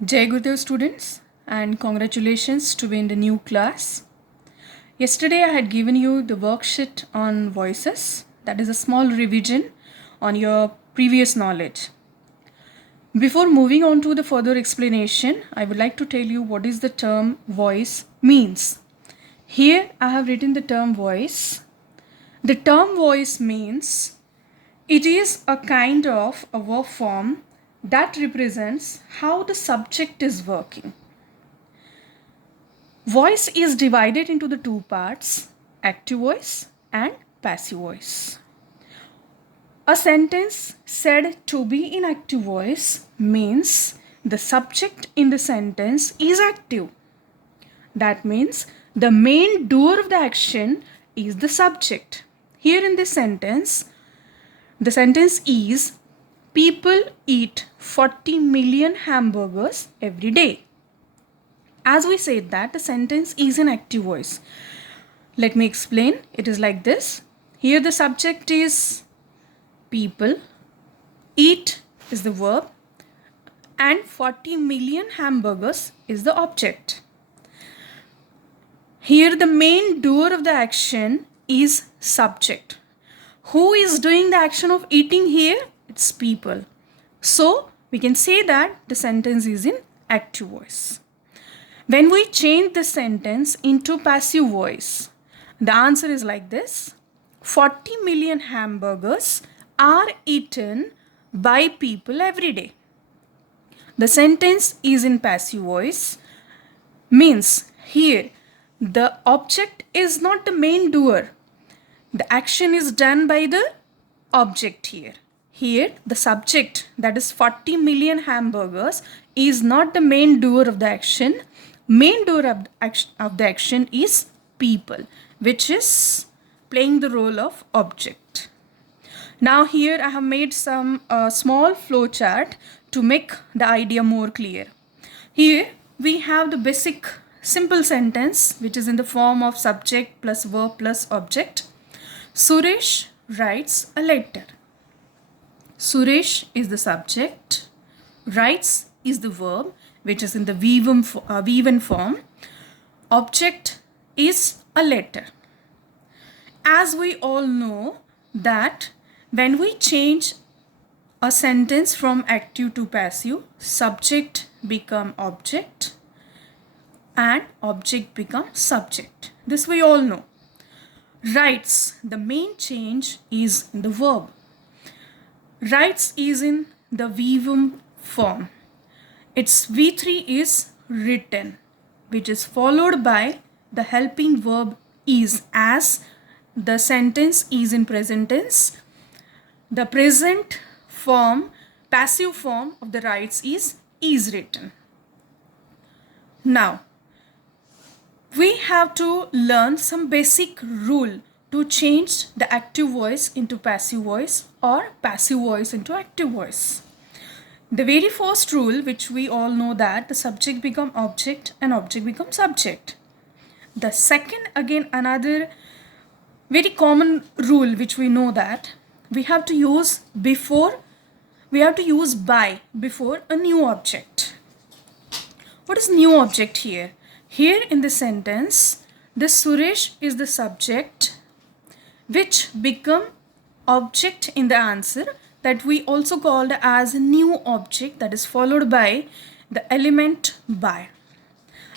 Jai Gurudev students, and congratulations to be in the new class. Yesterday I had given you the worksheet on voices, that is a small revision on your previous knowledge. Before moving on to the further explanation, I would like to tell you what is the term voice means. Here I have written the term voice. The term voice means it is a kind of a verb form that represents how the subject is working. Voice is divided into the two parts, active voice and passive voice. A sentence said to be in active voice means the subject in the sentence is active. That means the main doer of the action is the subject. Here in this sentence, the sentence is people eat 40 million hamburgers every day. As we said that the sentence is in active voice. Let me explain. It is like this. Here the subject is people, eat is the verb, and 40 million hamburgers is the object. Here the main doer of the action is subject. Who is doing the action of eating here? It's people. So we can say that the sentence is in active voice. When we change the sentence into passive voice, the answer is like this. 40 million hamburgers are eaten by people every day. The sentence is in passive voice means here the object is not the main doer. The action is done by the object here. Here the subject, that is 40 million hamburgers, is not the main doer of the action. Main doer of the action is people, which is playing the role of object. Now here I have made some small flow chart to make the idea more clear. Here we have the basic simple sentence which is in the form of subject plus verb plus object. Suresh writes a letter. Suresh is the subject, writes is the verb which is in the V1 form. Object is a letter. As we all know that when we change a sentence from active to passive, subject become object and object become subject. This we all know. Writes, the main change is in the verb. Writes is in the V1 form. Its V3 is written, which is followed by the helping verb is, as the sentence is in present tense. The present form, passive form of the writes is written. Now, we have to learn some basic rule to change the active voice into passive voice or passive voice into active voice. The very first rule, which we all know, that the subject become object and object become subject. The second, again another very common rule which we know, that we have to use by before a new object. What is new object here? Here in the sentence, the Suresh is the subject which become object in the answer, that we also called as a new object, that is followed by the element by.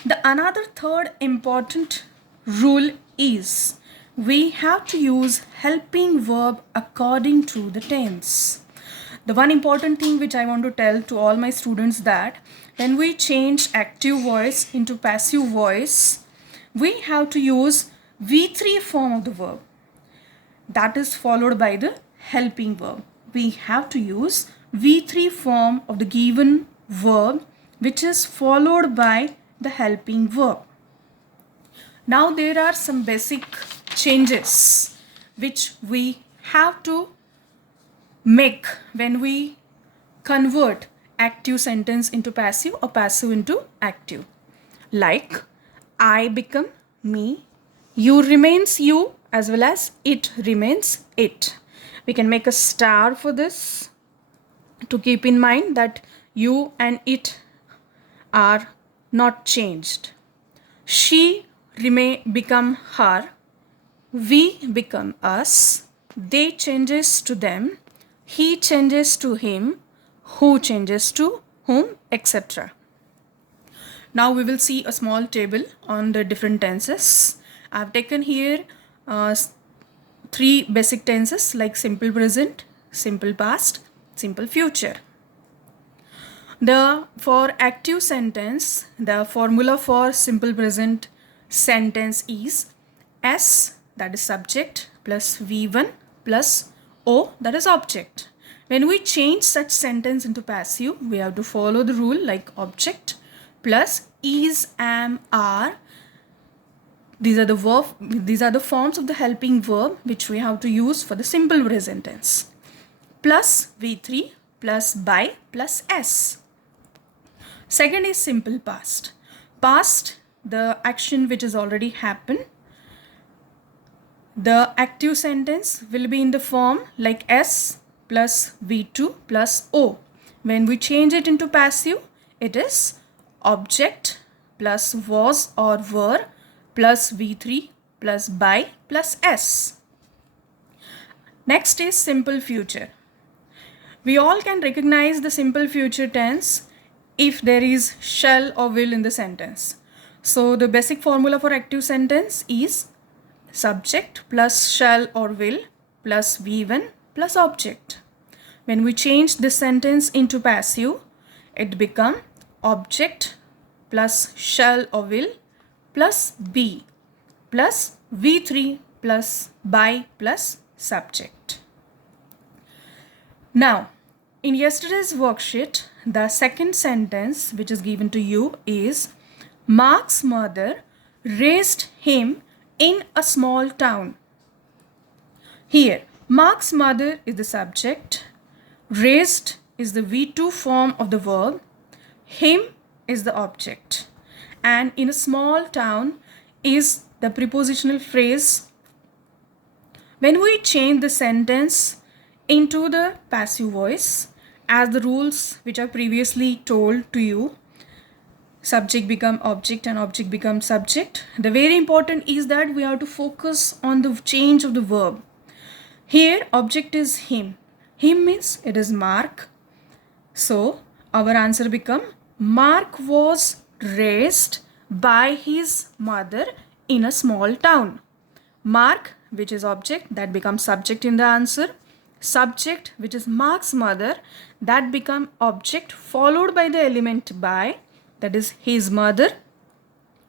The another third important rule is we have to use helping verb according to the tense. The one important thing which I want to tell to all my students, that when we change active voice into passive voice, we have to use V3 form of the verb, that is followed by the helping verb. We have to use V3 form of the given verb, which is followed by the helping verb. Now there are some basic changes which we have to make when we convert active sentence into passive or passive into active. Like I become me, you remains you, as well as it remains it. We can make a star for this to keep in mind that you and it are not changed. She become her, we become us, they changes to them, he changes to him, who changes to whom, etc. Now we will see a small table on the different tenses. I've taken here three basic tenses like simple present, simple past, simple future. For active sentence, the formula for simple present sentence is S, that is subject, plus V1 plus O, that is object. When we change such sentence into passive, we have to follow the rule like object plus is, am, are. These are the forms of the helping verb which we have to use for the simple present tense. Plus V3 plus by plus S. Second is simple past. Past, the action which has already happened. The active sentence will be in the form like S plus V2 plus O. When we change it into passive, it is object plus was or were plus V3 plus by plus S. Next is simple future. We all can recognize the simple future tense if there is shall or will in the sentence. So the basic formula for active sentence is subject plus shall or will plus V1 plus object. When we change this sentence into passive, it becomes object plus shall or will plus be plus V3 plus by plus subject. Now, in yesterday's worksheet, the second sentence which is given to you is Mark's mother raised him in a small town. Here, Mark's mother is the subject, raised is the V2 form of the verb, him is the object, and in a small town is the prepositional phrase. When we change the sentence into the passive voice, as the rules which I previously told to you, subject become object and object become subject. The very important is that we have to focus on the change of the verb. Here object is him. Him means it is Mark. So our answer become Mark was raised by his mother in a small town. Mark, which is object, that becomes subject in the answer. Subject, which is Mark's mother, that become object followed by the element by, that is his mother,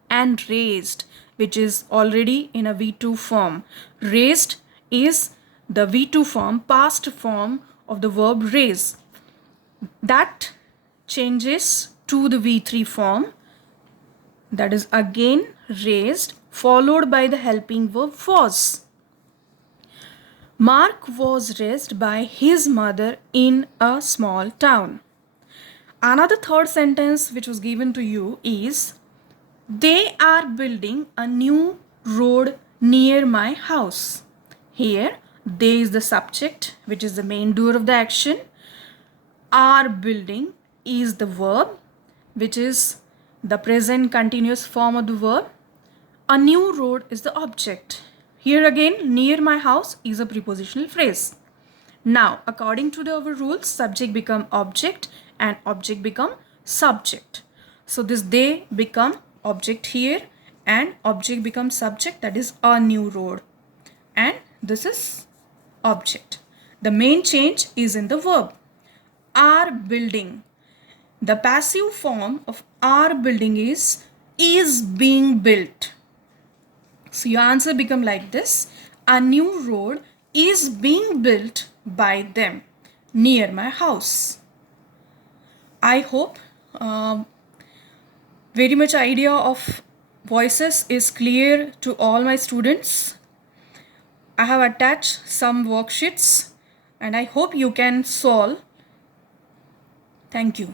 and raised, which is already in a V2 form. Raised is the V2 form, past form of the verb raise. That changes to the V3 form, that is again raised, followed by the helping verb was. Mark was raised by his mother in a small town. Another third sentence which was given to you is they are building a new road near my house. Here, they is the subject, which is the main doer of the action. Are building is the verb, which is the present continuous form of the verb. A new road is the object. Here again, near my house is a prepositional phrase. Now, according to our rules, subject become object and object become subject. So this they become object here and object becomes subject, that is a new road. And this is object. The main change is in the verb. Are building. The passive form of are building is being built. So your answer become like this. A new road is being built by them near my house. I hope very much idea of voices is clear to all my students. I have attached some worksheets and I hope you can solve. Thank you.